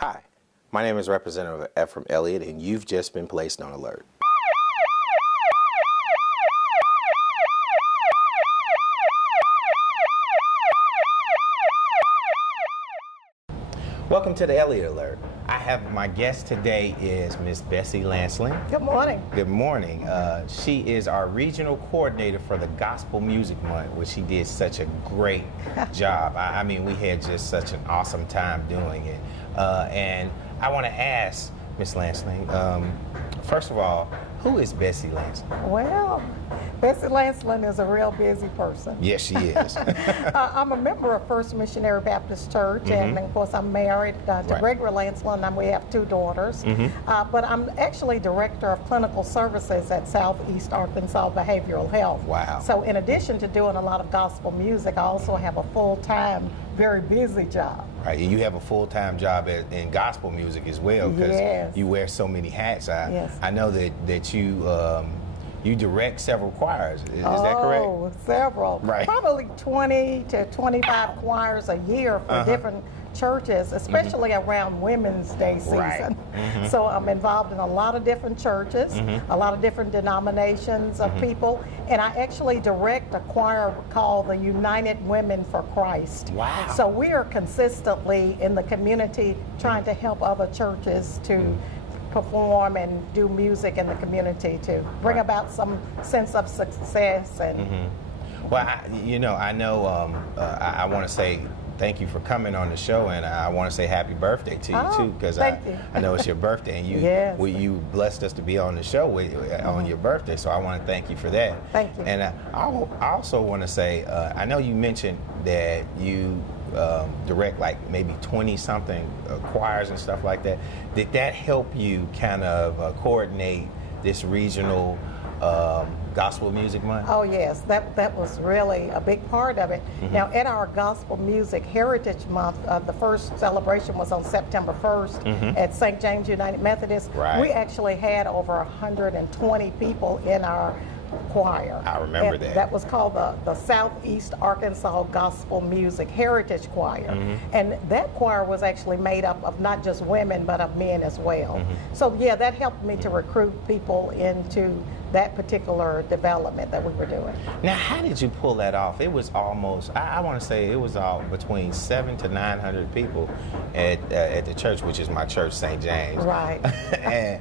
Hi, my name is Representative Ephraim Elliott, and you've just been placed on alert. Welcome to the Elliott Alert. I have my guest today is Miss Bessie Lancelin. Good morning. Good morning. She is our regional coordinator for the Gospel Music Month, which she did such a great job. I mean, we had just such an awesome time doing it. And I want to ask Miss Lancelin, first of all, who is Bessie Lancelin? Well, Bessie Lancelin is a real busy person. Yes, she is. I'm a member of First Missionary Baptist Church, and of course I'm married to Gregory Lancelin, and we have 2 daughters. But I'm actually Director of Clinical Services at Southeast Arkansas Behavioral Health. Wow. So in addition to doing a lot of gospel music, I also have a full-time, very busy job. Right, you have a full-time job in gospel music as well, because you wear so many hats. I know that you direct several choirs. Is that correct? Oh, several. Right. Probably 20 to 25 choirs a year for different churches, especially around Women's Day season. Right. So I'm involved in a lot of different churches, a lot of different denominations of people, and I actually direct a choir called the United Women for Christ. Wow. So we are consistently in the community trying to help other churches to perform and do music in the community to bring about some sense of success. And Well, I know I want to say thank you for coming on the show, and I want to say happy birthday to you too, because I know it's your birthday, and you blessed us to be on the show on your birthday, so I want to thank you for that. Thank you. And I also want to say, I know you mentioned that you direct like maybe 20-something choirs and stuff like that. Did that help you kind of coordinate this regional Gospel Music Month? Oh yes, that was really a big part of it. Now at our Gospel Music Heritage Month, the first celebration was on September 1st at St. James United Methodist. Right. We actually had over 120 people in our choir. I remember that. That was called the Southeast Arkansas Gospel Music Heritage Choir. And that choir was actually made up of not just women, but of men as well. So yeah, that helped me to recruit people into that particular development that we were doing. Now, how did you pull that off? It was almost, I want to say it was all between 700 to 900 people at the church, which is my church, St. James. Right. And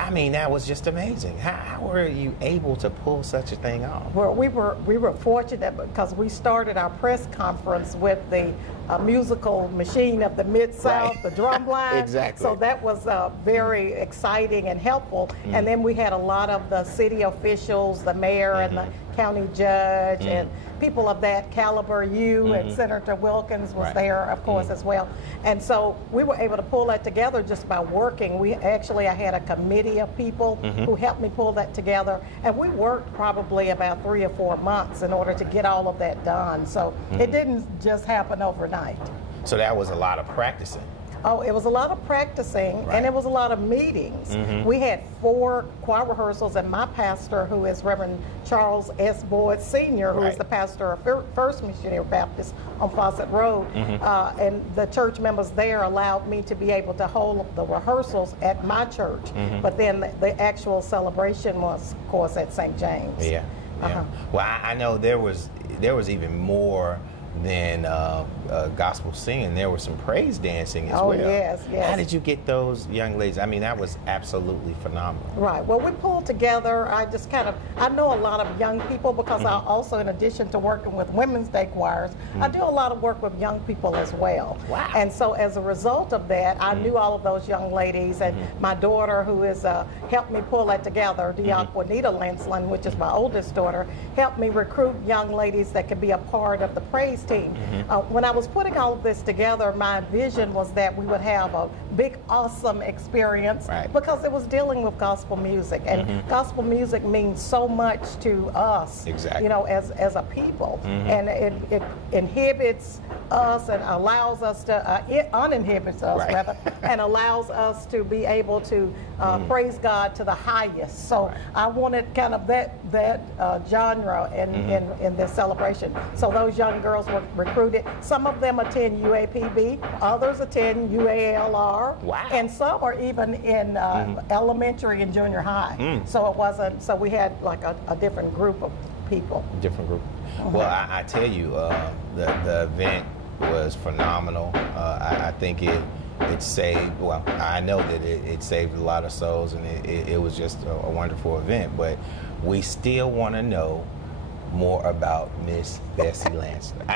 I mean, that was just amazing. How were you able to pull such a thing off? Well, we were fortunate because we started our press conference with the musical machine of the Mid-South, the drum line. Exactly. So that was very exciting and helpful. And then we had a lot of the city officials, the mayor and the county judge, and people of that caliber. And Senator Wilkins was there, of course, as well. And so we were able to pull that together just by working. I had a committee of people who helped me pull that together, and we worked probably about 3 or 4 months in order to get all of that done. So it didn't just happen overnight. So that was a lot of practicing. Oh, it was a lot of practicing, and it was a lot of meetings. We had 4 choir rehearsals, and my pastor, who is Reverend Charles S. Boyd Sr., who is the pastor of First Missionary Baptist on Fawcett Road, and the church members there allowed me to be able to hold the rehearsals at my church, but then the actual celebration was, of course, at St. James. Yeah. Well, I know there was even more than gospel singing. There was some praise dancing as well. Yes. How did you get those young ladies? I mean, that was absolutely phenomenal. Right. Well, we pulled together. I know a lot of young people because I also, in addition to working with Women's Day choirs, I do a lot of work with young people as well. Wow. And so as a result of that, I knew all of those young ladies, and my daughter, who is helped me pull that together, Juanita Lancelin, which is my oldest daughter, helped me recruit young ladies that could be a part of the praise team. When I was putting all of this together, my vision was that we would have a big, awesome experience because it was dealing with gospel music, and gospel music means so much to us, you know, as a people, and it inhibits us and allows us to, it uninhibits us rather, and allows us to be able to praise God to the highest. So I wanted kind of that genre in this celebration. So those young girls were recruited. Some of them attend UAPB, others attend UALR, wow. and some are even in elementary and junior high. So it wasn't. So we had like a different group of people. Different group. Well, I tell you, the event was phenomenal. I think it saved, well, I know that it saved a lot of souls, and it was just a wonderful event. But we still want to know more about Miss Bessie Lancelin.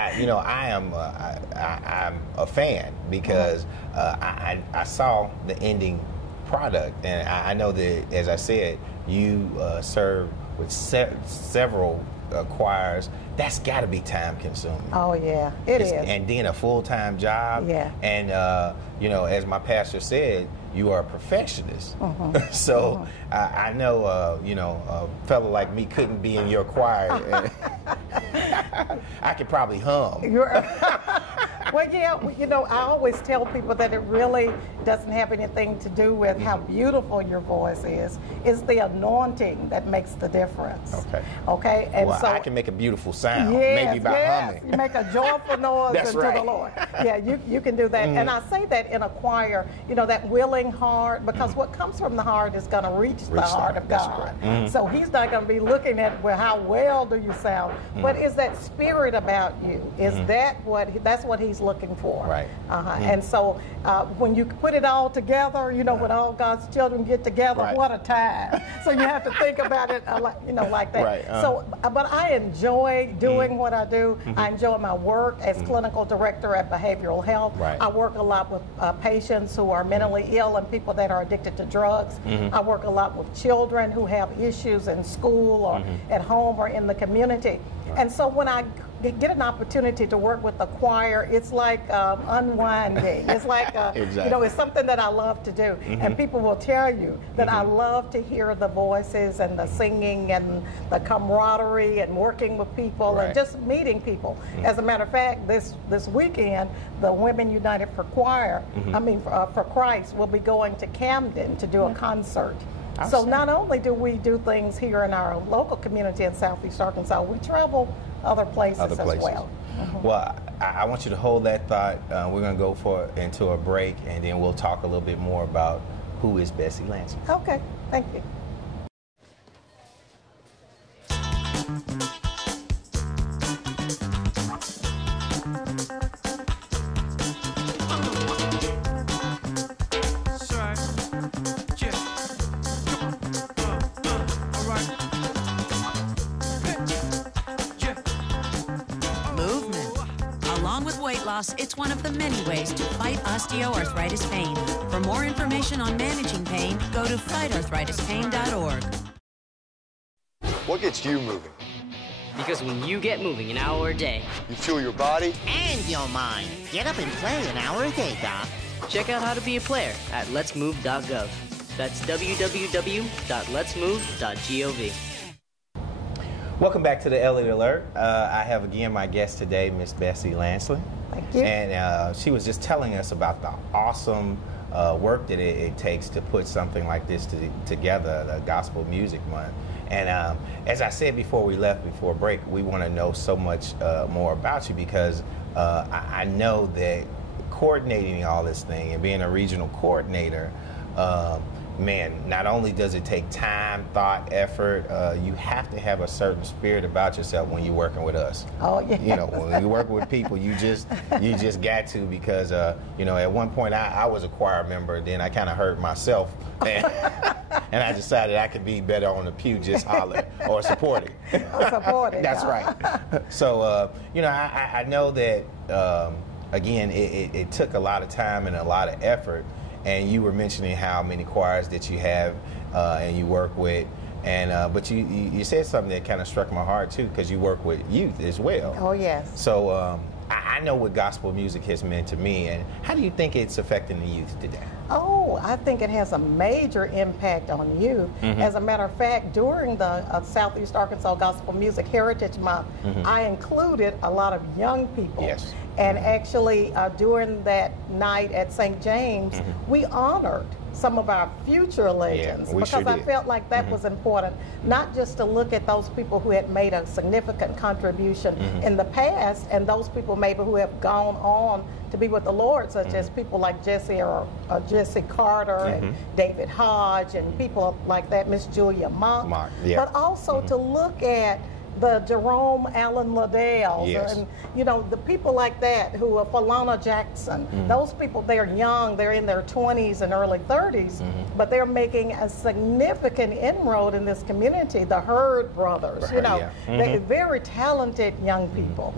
I'm a fan because I saw the ending product, and I know that, as I said, you serve with several choirs. That's got to be time consuming. Oh yeah, it is. And then a full-time job. Yeah. And as my pastor said, you are a perfectionist. So I know a fellow like me couldn't be in your choir. I could probably hum. Well, yeah, I always tell people that it really doesn't have anything to do with how beautiful your voice is. It's the anointing that makes the difference. Okay. And well, so I can make a beautiful sound, yes, maybe by humming. You make a joyful noise That's unto right. the Lord. Yeah, you can do that. And I say that in a choir, that willing heart, because what comes from the heart is going to reach the heart of God. So he's not going to be looking at, well, how well do you sound, but is that spirit about you? Is that's what he's looking for. Right. And so when you put it all together, when all God's children get together, what a time. So you have to think about it like that. Right. So, but I enjoy doing what I do. I enjoy my work as clinical director at behavioral health. Right. I work a lot with patients who are mentally ill and people that are addicted to drugs. I work a lot with children who have issues in school or at home or in the community. And so when I get an opportunity to work with the choir, it's like unwinding. It's like, exactly. It's something that I love to do. And people will tell you that I love to hear the voices and the singing and the camaraderie and working with people and just meeting people. As a matter of fact, this weekend, the Women United for Choir, for Christ, will be going to Camden to do a concert. So not only do we do things here in our local community in Southeast Arkansas, we travel other places as well. Well, I want you to hold that thought. We're going to go into a break, and then we'll talk a little bit more about who is Bessie Lancelin. Okay, thank you. It's one of the many ways to fight osteoarthritis pain. For more information on managing pain, go to fightarthritispain.org. What gets you moving? Because when you get moving an hour a day, you fuel your body and your mind. Get up and play an hour a day, Doc. Check out how to be a player at letsmove.gov. That's www.letsmove.gov. Welcome back to the Elliott Alert. I have again my guest today, Miss Bessie Lancelin. Thank you. And she was just telling us about the awesome work that it takes to put something like this together, the Gospel Music Month. And as I said before we left, before break, we want to know so much more about you because I know that coordinating all this thing and being a regional coordinator, man, not only does it take time, thought, effort, you have to have a certain spirit about yourself when you're working with us. Oh, yeah. When you work with people, you just got to because, at one point I was a choir member, then I kind of hurt myself, and I decided I could be better on the pew just hollering or supporting. Supporting. That's right. So, I know that, again, it took a lot of time and a lot of effort. And you were mentioning how many choirs that you have and you work with, and but you said something that kind of struck my heart too, because you work with youth as well. Oh yes. So I know what gospel music has meant to me, and how do you think it's affecting the youth today? Oh, I think it has a major impact on youth. As a matter of fact, during the Southeast Arkansas Gospel Music Heritage Month, I included a lot of young people. Yes. And actually, during that night at St. James, we honored some of our future legends, we because sure I did. felt like that was important, not just to look at those people who had made a significant contribution in the past, and those people maybe who have gone on to be with the Lord, such as people like Jesse Carter and David Hodge and people like that, Miss Julia Monk, but also to look at the Jerome Allen Laddells and, you know, the people like that who are Falana Jackson. Those people, they're young, they're in their 20s and early 30s, but they're making a significant inroad in this community. The Hurd brothers, you know, they're very talented young people.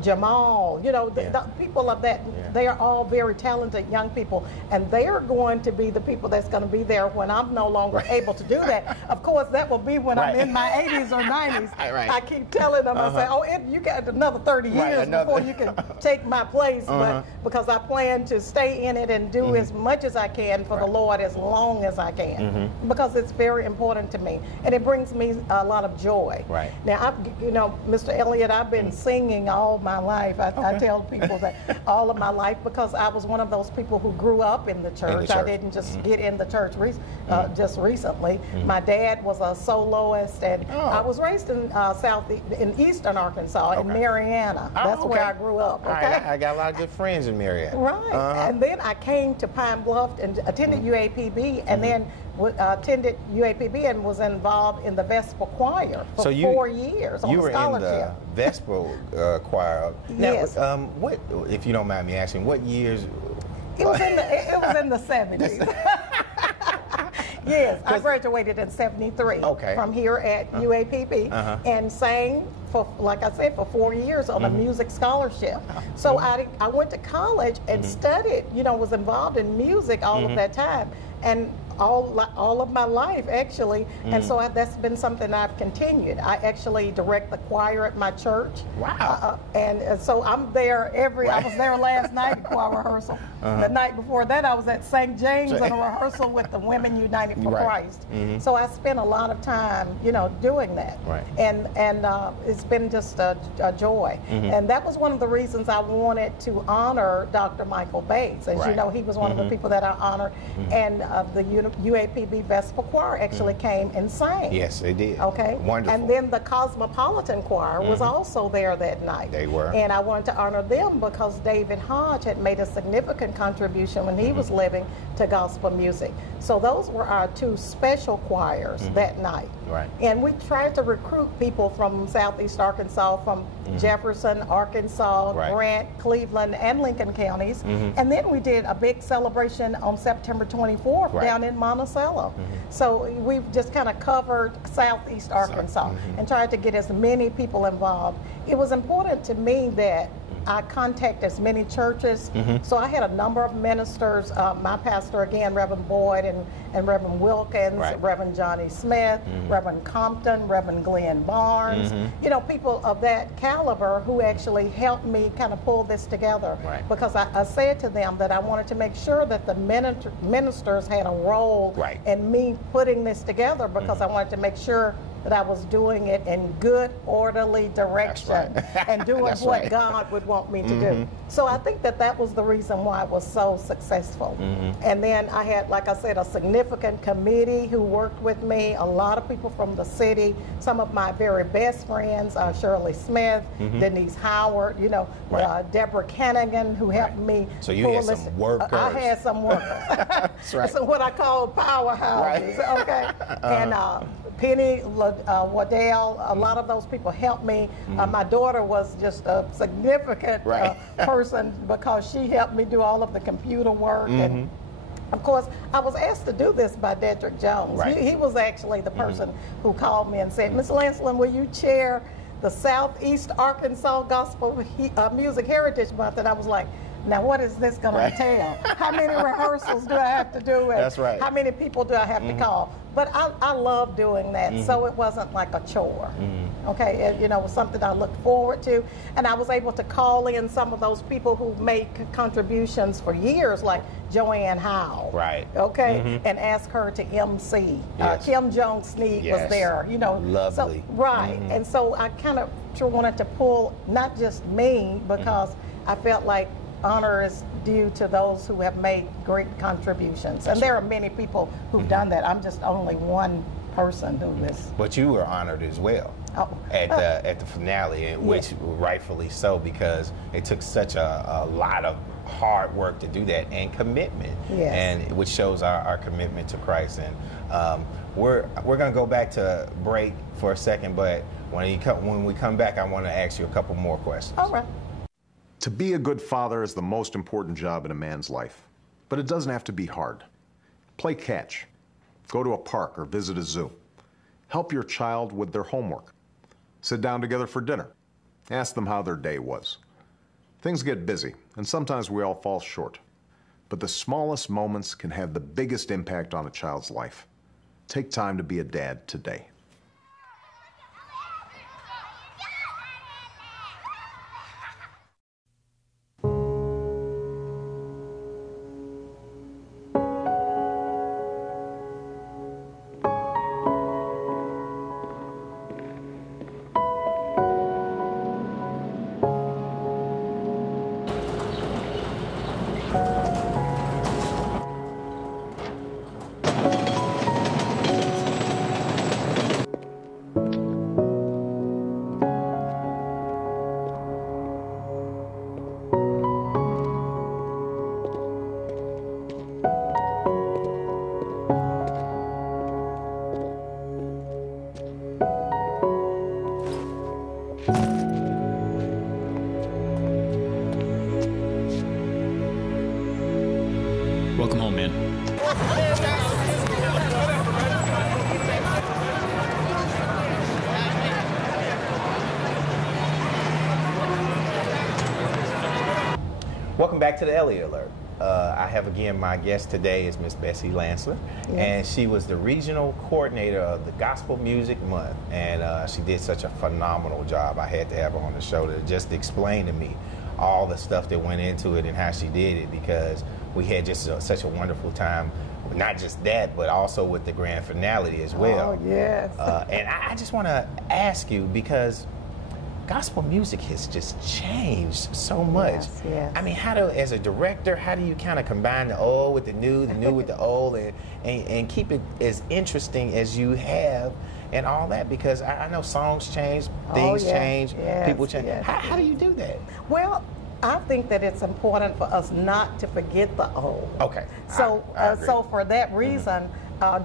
Jamal, you know, the people of that, they are all very talented young people, and they are going to be the people that's going to be there when I'm no longer able to do that. Of course, that will be when I'm in my 80s or 90s. I keep telling them, I say, oh, you got another 30 years before you can take my place, but because I plan to stay in it and do as much as I can for the Lord as long as I can, because it's very important to me, and it brings me a lot of joy. Now, you know, Mr. Elliott, I've been singing all my life. I tell people that all of my life, because I was one of those people who grew up in the church. I didn't just get in the church just recently. My dad was a soloist, and I was raised in eastern Arkansas, in Marianna. That's where I grew up. I got a lot of good friends in Marianna. And then I came to Pine Bluff and attended UAPB, and then attended UAPB and was involved in the Vesper Choir for 4 years on you were scholarship. in the Vesper Choir. Yes. Now, what, if you don't mind me asking, what years? It was in the 70s. Yes, I graduated in 73 from here at UAPB and sang for, like I said, for 4 years on a music scholarship. So I went to college and studied, you know, was involved in music all of that time, and all of my life, actually. And so that's been something I've continued. I actually direct the choir at my church. Wow. And so I'm there I was there last night at choir rehearsal. The night before that, I was at St. James at a rehearsal with the Women United for Christ. So I spent a lot of time, you know, doing that. And it's been just a joy. And that was one of the reasons I wanted to honor Dr. Michael Bates. As you know, he was one of the people that I honored. And the UAPB Vesper Choir actually came and sang. Yes, they did. Okay. Wonderful. And then the Cosmopolitan Choir was also there that night. They were. And I wanted to honor them because David Hodge had made a significant contribution when he was living to gospel music. So those were our two special choirs that night. And we tried to recruit people from Southeast Arkansas, from Jefferson, Arkansas, Grant, Cleveland, and Lincoln counties. And then we did a big celebration on September 24th down in Monticello. So we've just kind of covered Southeast Arkansas and tried to get as many people involved. It was important to me that I contact as many churches. So I had a number of ministers, my pastor again, Reverend Boyd and Reverend Wilkins, Reverend Johnny Smith, Reverend Compton, Reverend Glenn Barnes, you know, people of that caliber who actually helped me kind of pull this together. Because I said to them that I wanted to make sure that the ministers had a role in me putting this together, because I wanted to make sure that I was doing it in good, orderly direction and doing what God would want me to do. So I think that was the reason why it was so successful. And then I had, like I said, a significant committee who worked with me, a lot of people from the city, some of my very best friends, Shirley Smith, Denise Howard, you know, Deborah Kennigan, who helped me. So you had some workers. I had some workers. So what I call powerhouses, okay? And Penny Waddell, a lot of those people helped me. My daughter was just a significant person because she helped me do all of the computer work. And of course, I was asked to do this by Dedrick Jones. He was actually the person who called me and said, Ms. Lancelin, will you chair the Southeast Arkansas Gospel Music Heritage Month? And I was like, now what is this going to entail? How many rehearsals do I have to do? And how many people do I have to call? But I love doing that, so it wasn't like a chore. Okay, you know, it was something I looked forward to, and I was able to call in some of those people who made contributions for years, like Joanne Howe. Okay, and ask her to MC. Kim Jones-Sneed was there. You know, lovely. So, and so I kind of wanted to pull not just me, because I felt like honor is due to those who have made great contributions. And there are many people who've done that. I'm just only one person who is. But you were honored as well. Oh. At the finale, and which rightfully so, because it took such a lot of hard work to do that and commitment, and which shows our commitment to Christ. And we're going to go back to break for a second, but when we come back, I want to ask you a couple more questions. All right. To be a good father is the most important job in a man's life, but it doesn't have to be hard. Play catch, go to a park or visit a zoo. Help your child with their homework. Sit down together for dinner. Ask them how their day was. Things get busy, and sometimes we all fall short. But the smallest moments can have the biggest impact on a child's life. Take time to be a dad today. Welcome home, man. Welcome back to the Elliott Alert. I have again, my guest today is Miss Bessie Lancelin, and she was the regional coordinator of the Gospel Music Month, and she did such a phenomenal job. I had to have her on the show to just explain to me all the stuff that went into it and how she did it, because we had just such a wonderful time. Not just that, but also with the grand finale as well. Oh, yes. And I just want to ask you, because gospel music has just changed so much. Yes, yes. I mean, as a director, how do you kind of combine the old with the new with the old, and keep it as interesting as you have and all that? Because I know songs change, things change, people change. Yes. How do you do that? Well, I think that it's important for us not to forget the old. Okay. So, I agree. so for that reason,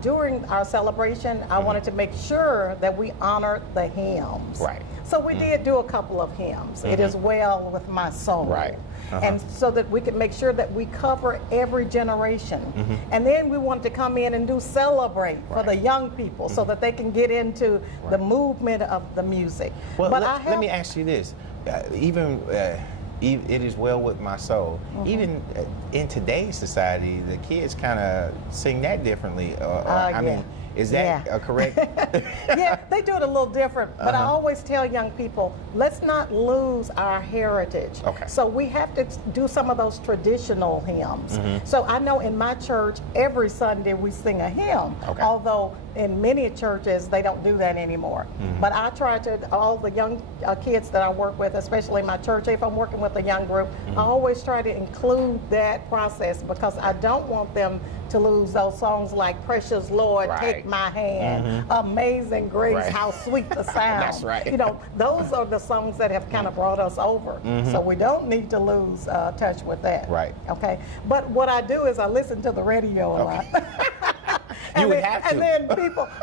during our celebration, I wanted to make sure that we honored the hymns. Right. So we did do a couple of hymns. It is well with my soul. Right. And so that we could make sure that we cover every generation. And then we wanted to come in and do celebrate for the young people so that they can get into the movement of the music. Well, but let me ask you this. It is well with my soul. Even in today's society, the kids kind of sing that differently. I mean, is that correct? Yeah, they do it a little different. But I always tell young people, let's not lose our heritage. Okay. So we have to do some of those traditional hymns. So I know in my church, every Sunday we sing a hymn. Okay. Although in many churches, they don't do that anymore. But I try to, all the young kids that I work with, especially in my church, if I'm working with a young group, I always try to include that process, because I don't want them to lose those songs like Precious Lord, Take My Hand, Amazing Grace, How Sweet the Sound. That's right. You know, those are the songs that have kind of brought us over. So we don't need to lose touch with that. Right. Okay. But what I do is I listen to the radio a lot. You would have to. And then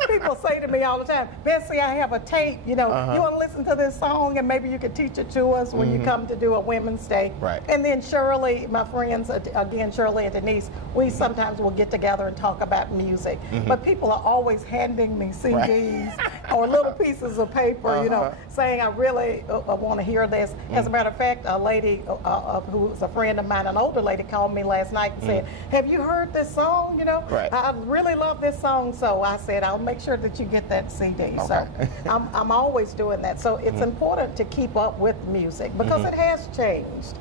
people say to me all the time, Bessie, I have a tape, you know, you want to listen to this song and maybe you could teach it to us when you come to do a Women's Day. Right. And then Shirley, my friends, again, Shirley and Denise, we sometimes will get together and talk about music. But people are always handing me CDs or little pieces of paper, you know, saying, I really want to hear this. As a matter of fact, a lady who's a friend of mine, an older lady, called me last night and said, have you heard this song? You know, I really love this song. So I said, I'll make sure that you get that CD. So I'm always doing that. So it's important to keep up with music, because it has changed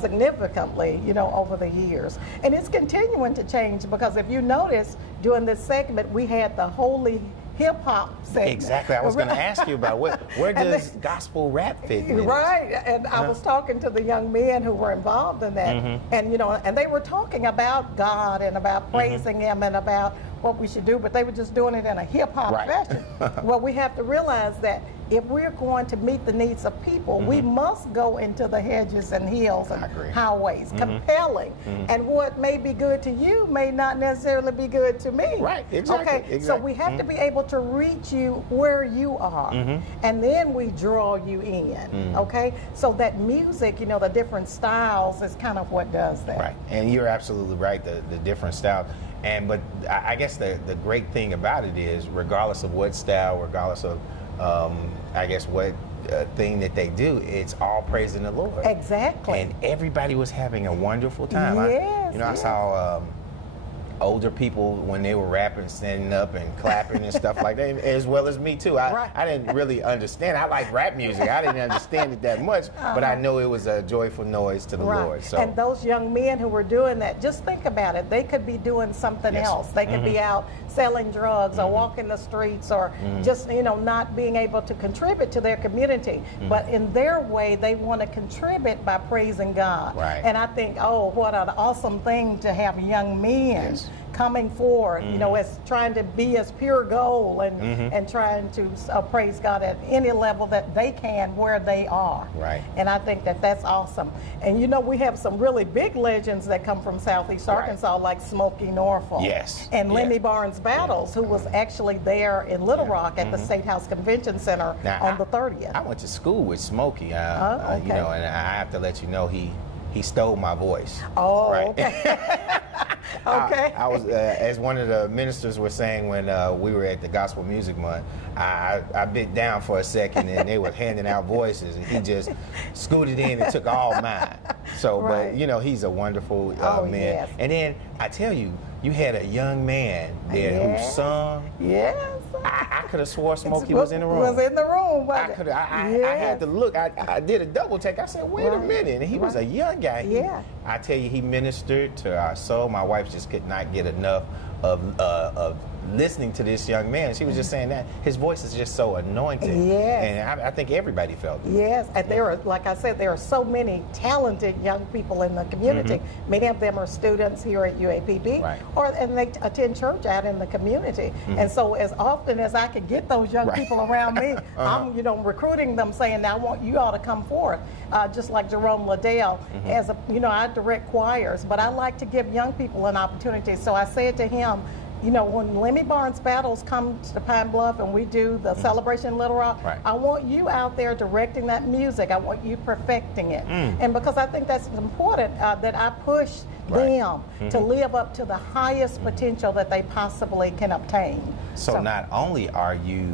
significantly, you know, over the years. And it's continuing to change, because if you notice, during this segment, we had the Holy hip hop segment. Exactly. I was going to ask you about where does gospel rap fit in? Right. And I was talking to the young men who were involved in that, and and they were talking about God and about praising Him and about what we should do, but they were just doing it in a hip hop fashion. Well, we have to realize that if we're going to meet the needs of people, we must go into the hedges and hills and highways, compelling. And what may be good to you may not necessarily be good to me. Right, exactly. Okay, so we have to be able to reach you where you are, and then we draw you in, okay? So that music, the different styles is kind of what does that. Right, and you're absolutely right, the different styles. But I guess the great thing about it is, regardless of what style, regardless of I guess what thing that they do, it's all praising the Lord. Exactly. And everybody was having a wonderful time. Yes, I saw older people when they were rapping, standing up and clapping and stuff like that, as well as me too. I didn't really understand. I like rap music. I didn't understand it that much, but I know it was a joyful noise to the Lord. So. And those young men who were doing that, just think about it. They could be doing something else. They could be out selling drugs or walking the streets or just, not being able to contribute to their community. But in their way, they want to contribute by praising God. Right. And I think, oh, what an awesome thing to have young men coming forward, as trying to be as pure gold and trying to praise God at any level that they can where they are. Right. And I think that that's awesome. And we have some really big legends that come from Southeast Arkansas, like Smokey Norfolk. Yes. And Lemmy Barnes Battles, who was actually there in Little Rock at the State House Convention Center on the 30th. I went to school with Smokey, okay. and I have to let you know he stole my voice. Oh, right? okay. Okay. I was, as one of the ministers were saying when we were at the Gospel Music Month, I bit down for a second and they were handing out voices and he just scooted in and took all mine. So, but he's a wonderful man. Yes. And then I tell you, you had a young man there who sung. Yes. I could have swore Smokey was in the room. Was in the room. I could have. I had to look. I did a double take. I said, wait a minute. And he was a young guy. I tell you, he ministered to our soul. My wife just could not get enough of listening to this young man. She was just saying that his voice is just so anointed. Yes. And I think everybody felt it. Yes. And there are, like I said, there are so many talented young people in the community. Many of them are students here at UAPB, and they attend church out in the community. And so as often as I could get those young people around me, I'm, recruiting them, saying, now I want you all to come forth. Just like Jerome Liddell, as a, I direct choirs, but I like to give young people an opportunity. So I said to him, when Lemmy Barnes Battles come to Pine Bluff and we do the celebration in Little Rock, I want you out there directing that music. I want you perfecting it. And because I think that's important, that I push them to live up to the highest potential that they possibly can obtain. So not only are you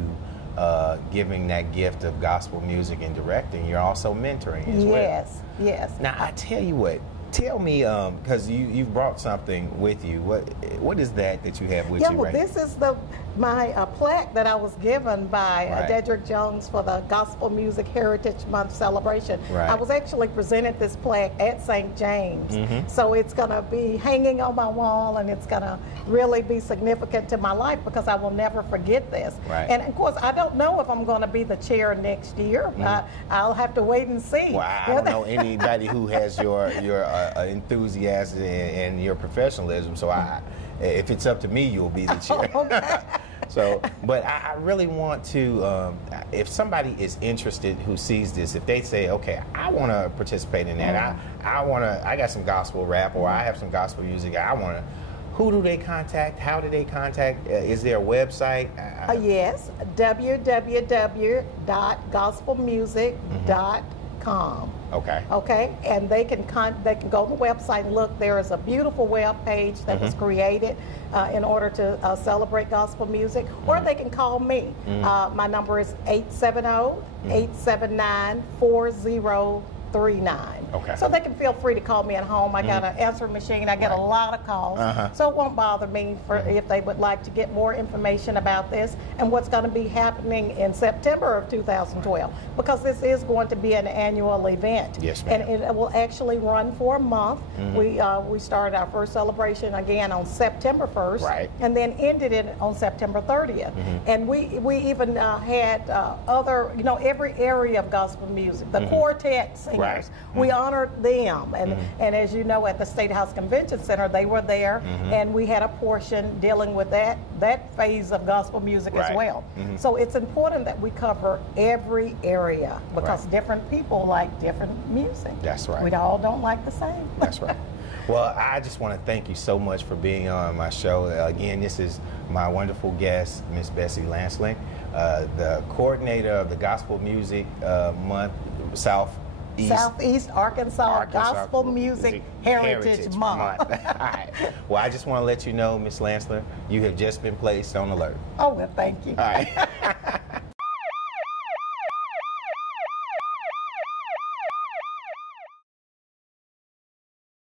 giving that gift of gospel music and directing, you're also mentoring as well. Yes, yes. Now, I tell you what, tell me, because you've brought something with you. What is that you have with you? Well, this is my plaque that I was given by Dedrick Jones for the Gospel Music Heritage Month celebration. I was actually presented this plaque at St. James. So it's going to be hanging on my wall, and it's going to really be significant to my life because I will never forget this. And of course, I don't know if I'm going to be the chair next year. I'll have to wait and see. Well, I don't know anybody who has your enthusiasm and your professionalism. So if it's up to me, you'll be the chair. So, but I really want to, if somebody is interested who sees this, if they say, okay, I want to participate in that, I got some gospel rap or I have some gospel music, I want to, who do they contact? How do they contact? Is there a website? Yes, www.gospelmusic.com. Okay, and they can go to the website and look. There is a beautiful web page that was created in order to celebrate gospel music, or they can call me. My number is 870-879-40 888-538-3939. Okay. So they can feel free to call me at home. I got an answering machine. I get a lot of calls. So it won't bother me for if they would like to get more information about this and what's going to be happening in September of 2012, because this is going to be an annual event. Yes, ma'am. And it will actually run for a month. We started our first celebration again on September 1st, Right. and then ended it on September 30th. And we even had other, every area of gospel music, the quartet singers, Right. we honored them. And as you know, at the State House Convention Center, they were there, and we had a portion dealing with that phase of gospel music as Right. well. So it's important that we cover every area, because Right. different people like different music. That's right. We all don't like the same. That's right. Well, I just want to thank you so much for being on my show. Again, this is my wonderful guest, Miss Bessie Lancelin, the coordinator of the Gospel Music Month, Southeast Arkansas Gospel Music Heritage Month. All right. Well, I just want to let you know, Miss Lancelin, you have just been placed on alert. Oh, well, thank you. All right.